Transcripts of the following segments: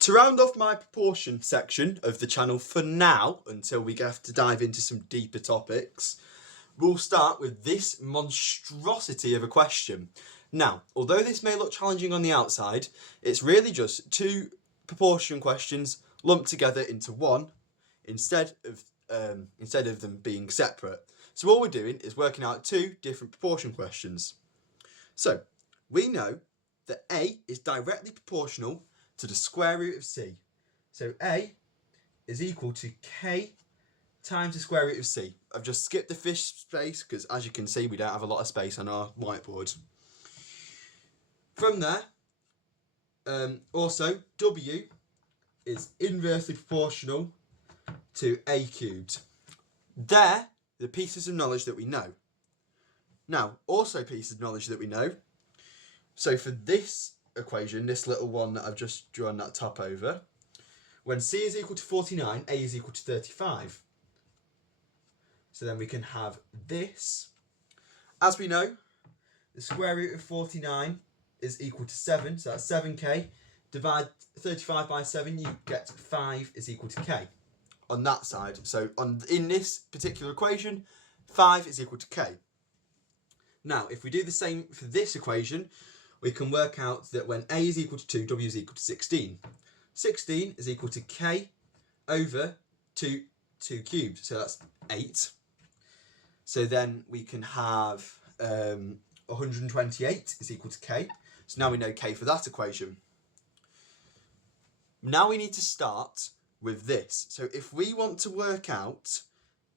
To round off my proportion section of the channel for now, until we have to dive into some deeper topics, we'll start with this monstrosity of a question. Now, although this may look challenging on the outside, it's really just two proportion questions lumped together into one instead of them being separate. So all we're doing is working out two different proportion questions. So we know that A is directly proportional to the square root of C. So A is equal to K times the square root of C. I've just skipped the fish space because, as you can see, we don't have a lot of space on our whiteboard. From there, also W is inversely proportional to A cubed. They're the pieces of knowledge that we know. Now, also pieces of knowledge that we know. So for this equation, this little one that I've just drawn that top over, when C is equal to 49, A is equal to 35. So then we can have this. As we know, the square root of 49 is equal to 7, so that's 7k. Divide 35 by 7, you get 5 is equal to k on that side. So in this particular equation, 5 is equal to k. Now, if we do the same for this equation, we can work out that when A is equal to 2, W is equal to 16. 16 is equal to k over 2 cubed, so that's 8. So then we can have 128 is equal to k. So now we know k for that equation. Now we need to start with this. So if we want to work out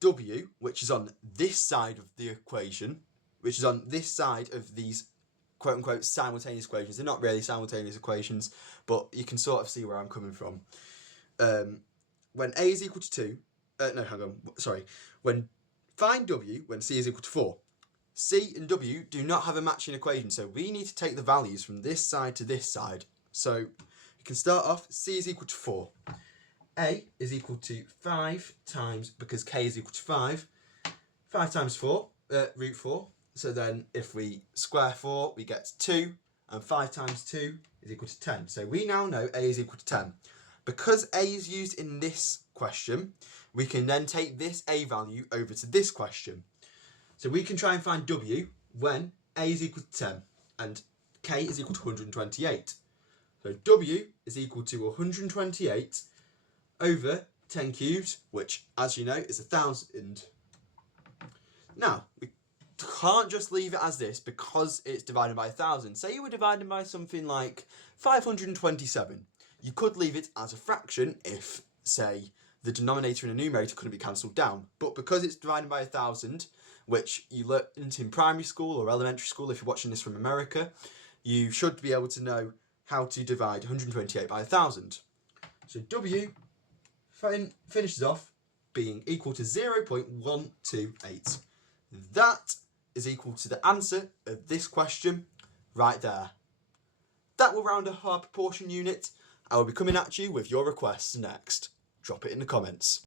W, which is on this side of the equation, which is on this side of these quote-unquote simultaneous equations. They're not really simultaneous equations, but you can sort of see where I'm coming from. When A is equal to 2, find W when C is equal to 4. C and W do not have a matching equation, so we need to take the values from this side to this side. So you can start off, C is equal to 4. A is equal to 5 times, because K is equal to 5, 5 times 4, root 4. So then if we square 4, we get 2, and 5 times 2 is equal to 10. So we now know A is equal to 10. Because A is used in this question, we can then take this A value over to this question. So we can try and find W when A is equal to 10 and K is equal to 128. So W is equal to 128 over 10 cubed, which, as you know, is 1,000. Now, we can't just leave it as this because it's divided by 1,000. Say you were dividing by something like 527. You could leave it as a fraction if, say, the denominator and the numerator couldn't be cancelled down. But because it's divided by 1,000, which you learned in primary school or elementary school, if you're watching this from America, you should be able to know how to divide 128 by 1,000. So W finishes off being equal to 0.128. That is equal to the answer of this question right there. That will round up our proportion unit. I will be coming at you with your requests next. Drop it in the comments.